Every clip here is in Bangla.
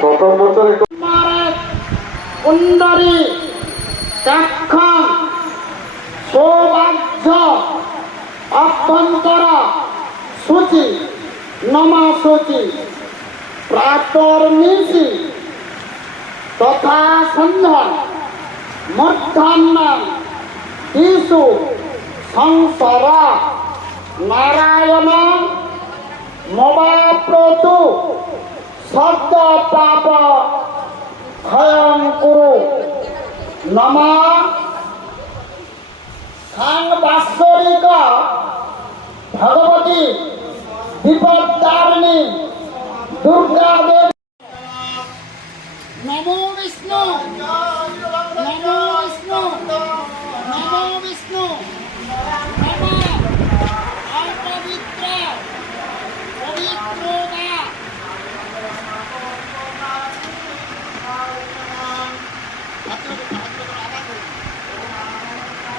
প্রথম বছর কুণ্ডরী চক্ষম সৌভাগ্য অভ্যন্তর সূচি নমা সূচি প্রাতর্নিশি তথা সন্ধ্যা, মধ্যাহ্ন সংসার, নারায়ণ, মবাপ্রতু শব্দ পাপ ক্ষয়ং কুরু। নম সাংবাৎসরিক ভগবতী বিপদারিণী দুর্গা দেবী। নমো বিষ্ণু। নমো বিষ্ণু। নমো বিষ্ণু নম অপবিত্র পবিত্র বা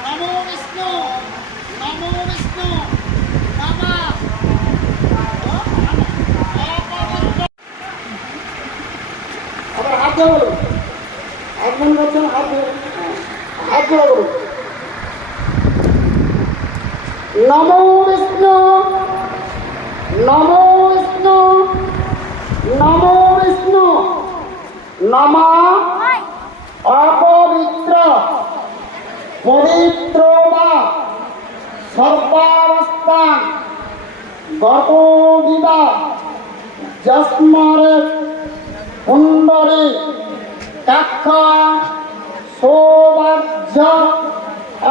নমো বিষ্ণু নমো বিষ্ণু নমা আবার হাত ধরে। বলুন একজন বলছেন হাত হাত নমো বিষ্ণু নমো বিষ্ণু নমো বিষ্ণু। নমা অপবিত্র, পবিত্র বা সর্বাবস্থান। গত বিবা যস্মরে কুণ্ডরে কাক্ষ সৌভাগ্য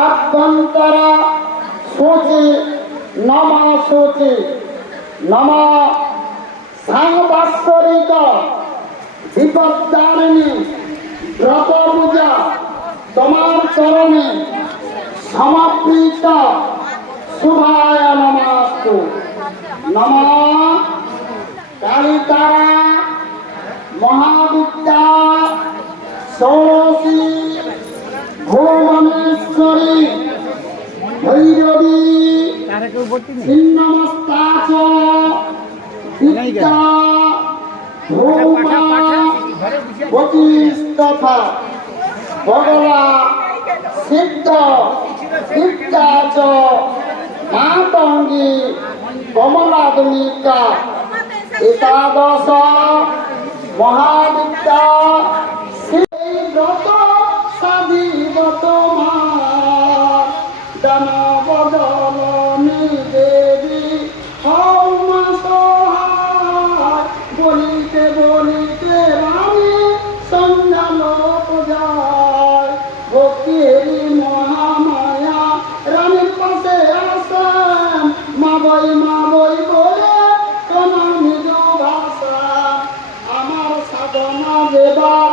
অভ্যন্তর সূচি, নম সূচি, নম সাংবাৎসরিক বিপদারিণী ব্রত পূজা তোমার চরণে সমর্পিত, শুভায় নমাস্তু নম মহাবিদ্যা ষোড়শী ভুবনেশ্বরী ভৈরবী ছিন্নমস্তা চ বিদ্যা পঁচিশতথা বগলা সিদ্ধ বিদ্যা চ মাতঙ্গী কমলাদমিকা একাদশ মহাবিদ্যা Gak.